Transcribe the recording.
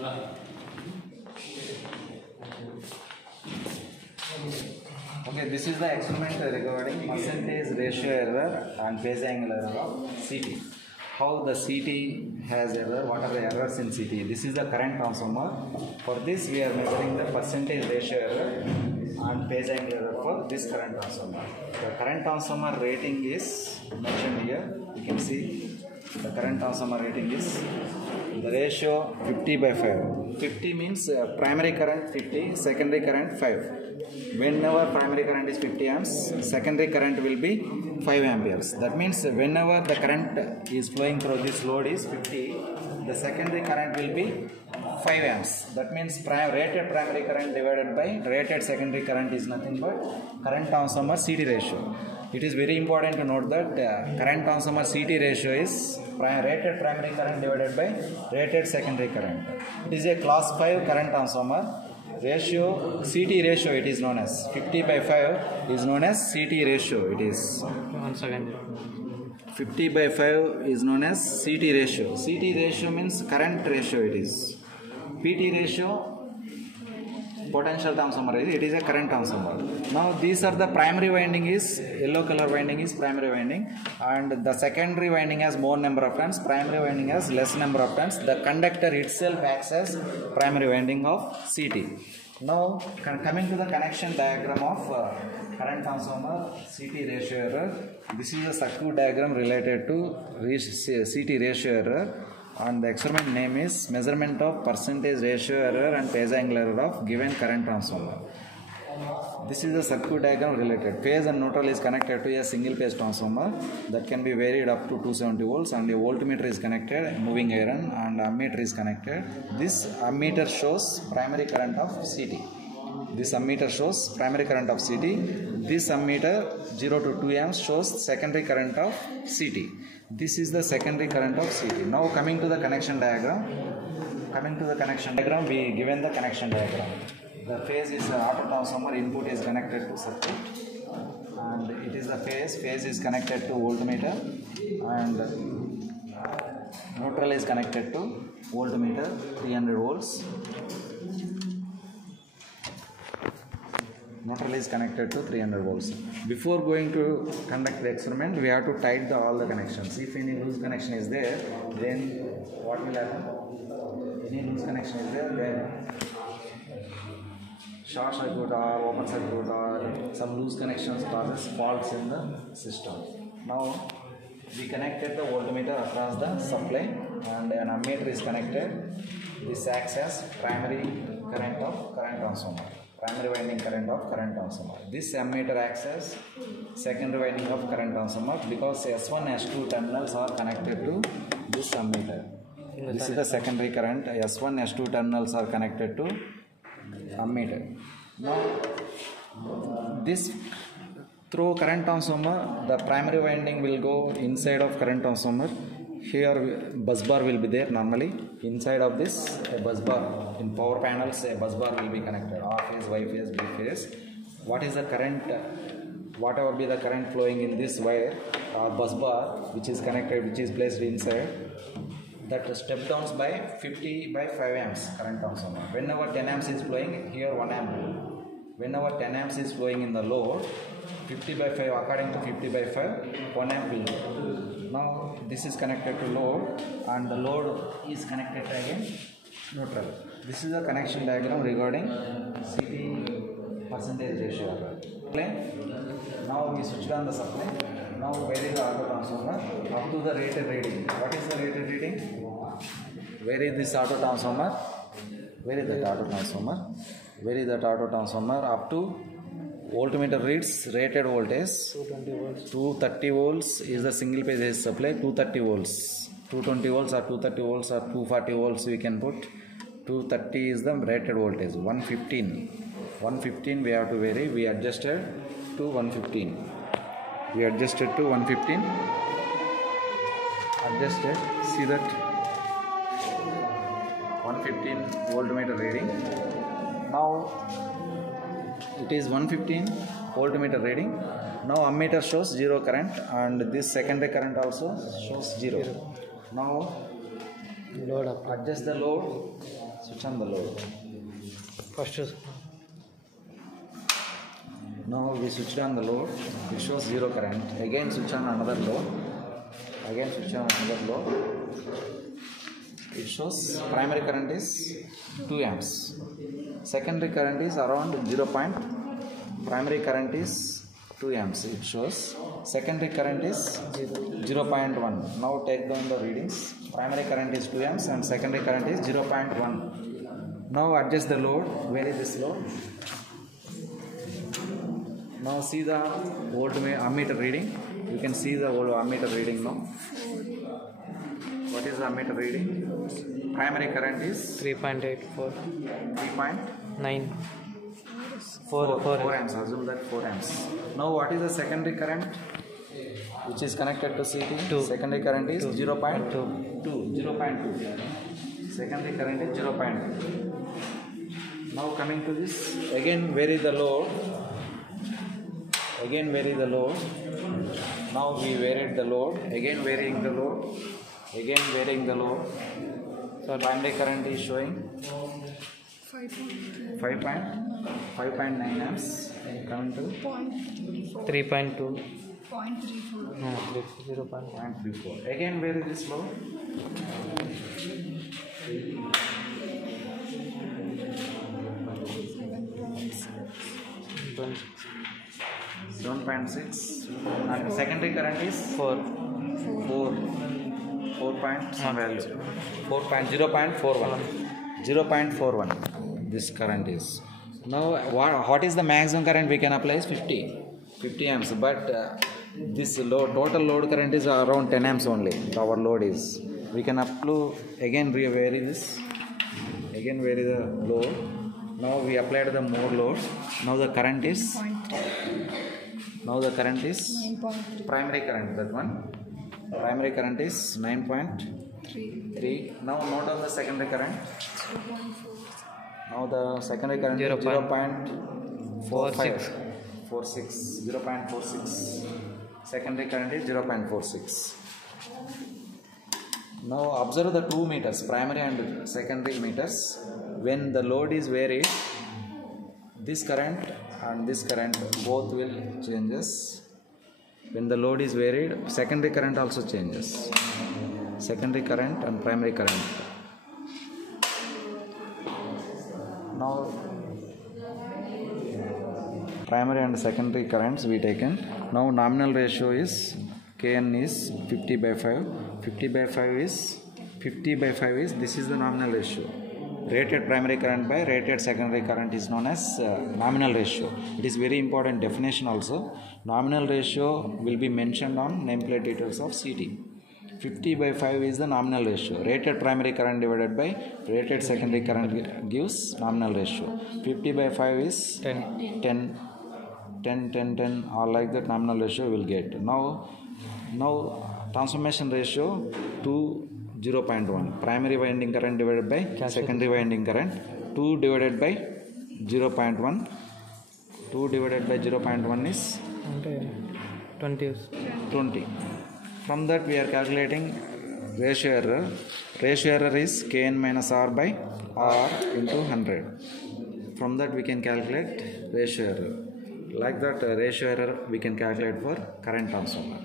Okay, this is the experiment regarding percentage ratio error and phase angle error of CT. How the CT has error, what are the errors in CT? This is the current transformer. For this we are measuring the percentage ratio error and phase angle error for this current transformer. The current transformer rating is mentioned here. You can see the current transformer rating is the ratio 50 by 5. 50 means primary current 50, secondary current 5. Whenever primary current is 50 amps, secondary current will be 5 amperes. That means whenever the current is flowing through this load is 50, the secondary current will be 5 amps. That means rated primary current divided by rated secondary current is nothing but current transformer CT ratio. It is very important to note that current transformer CT ratio is rated primary current divided by rated secondary current. It is a class 5 current transformer. Ratio, CT ratio it is known as 50 by 5 is known as CT ratio. It is 1 second. 50 by 5 is known as CT ratio. CT ratio means current ratio it is. PT ratio potential transformer, it is a current transformer. Now these are the primary winding is yellow color winding is primary winding, and the secondary winding has more number of turns, primary winding has less number of turns. The conductor itself acts as primary winding of CT. Now coming to the connection diagram of current transformer CT ratio error. This is a circuit diagram related to CT ratio error, and the experiment name is measurement of percentage ratio error and phase angle error of given current transformer. This is a circuit diagram related. Phase and neutral is connected to a single phase transformer that can be varied up to 270 volts, and a voltmeter is connected, moving iron, and ammeter is connected. This ammeter shows primary current of CT. This ammeter shows primary current of CT. This ammeter 0 to 2 amps shows secondary current of CT. This is the secondary current of CT. Now coming to the connection diagram. We given the connection diagram. The phase is auto transformer, input is connected to circuit, and it is the phase is connected to voltmeter, and neutral is connected to voltmeter 300 volts. Neutral is connected to 300 volts. Before going to conduct the experiment, we have to tighten all the connections. If any loose connection is there, then what will happen? Any loose connection is there, then short circuit or open circuit or some loose connections causes faults in the system. Now we connected the voltmeter across the supply, and an ammeter is connected. This acts as primary current of current transformer. Primary winding current of current transformer. This ammeter acts as secondary winding of current transformer because S1 S2 terminals are connected to this ammeter. This is the secondary current. S1 S2 terminals are connected to ammeter. Now this through current transformer, the primary winding will go inside of current transformer. Here bus bar will be there normally. Inside of this a bus bar. In power panels a bus bar will be connected. R phase, Y phase, B phase. What is the current? Whatever be the current flowing in this wire or bus bar which is connected, which is placed inside, that step downs by 50 by 5 amps current transformer. Whenever 10 amps is flowing, here 1 amp. Whenever 10 amps is flowing in the load, 50 by 5, according to 50 by 5, 1 amp will go. Now this is connected to load, and the load is connected again neutral. This is a connection diagram regarding CT percentage ratio. Now we switch on the supply. Now where is the auto transformer? Up to the rated reading. What is the rated reading? Where is this auto transformer? Where is that auto transformer? Where is that auto transformer? Up to voltmeter reads rated voltage 230 volts is the single phase AC supply. 230 volts, 220 volts or 230 volts or 240 volts we can put. 230 is the rated voltage. 115 we have to vary. We adjusted to 115. Adjusted, see that 115 voltmeter reading. Now it is 115 voltmeter reading. Now ammeter shows 0 current, and this secondary current also shows 0. Now adjust the load Switch on the load. First. Now we switched on the load. It shows 0 current. Again switch on another load. Again switch on another load. It shows primary current is 2 amps. Secondary current is around 0. Primary current is 2 amps. It shows secondary current is 0.1. Now take down the readings. Primary current is 2 amps and secondary current is 0.1. Now adjust the load. Where is this load? Now see the old ammeter reading. You can see the old ammeter reading now. What is the ammeter reading? Primary current is 3.84. 3.9. 4 amps. Assume that 4 amps. Now what is the secondary current which is connected to CT? 2. Secondary current is 0.2. 2. 0.2. Secondary current is 0.2. Now coming to this, again vary the load. Again vary the load. Now we varied the load. Again varying the load. Again varying the load. So primary current is showing 5.9 amps. Coming to 3.2. 0.34. No, 0.34. 0.34. Again vary this load. 7.6 and secondary current is 4 point some value 0.41 0.41 this current is. Now what is the maximum current we can apply is 50 amps, but this load, total load current is around 10 amps only. Our load is, we can up to again vary this, again vary the load. Now we applied the more load. Now the current is 9.3. primary current, that one. Primary current is 9.3. Now note on the secondary current. 0.4. Now the secondary current is 0.46. 0.46. Secondary current is 0.46. Now observe the 2 meters, primary and secondary meters. When the load is varied, this current and this current both will changes. When the load is varied, secondary current also changes. Secondary current and primary current. Now primary and secondary currents we taken. Now nominal ratio is Kn is 50/5. 50/5 is this is the nominal ratio. Rated primary current by rated secondary current is known as nominal ratio. It is very important definition also. Nominal ratio will be mentioned on nameplate details of CT. 50/5 is the nominal ratio. Rated primary current divided by rated secondary current gives nominal ratio. 50/5 is 10, or like that nominal ratio will get. Now transformation ratio to 0.1. Primary winding current divided by secondary winding current. 2 divided by 0.1. 2 divided by 0.1 is 20. From that we are calculating ratio error. Ratio error is Kn minus R by R into 100. From that we can calculate ratio error. Like that ratio error we can calculate for current transformer.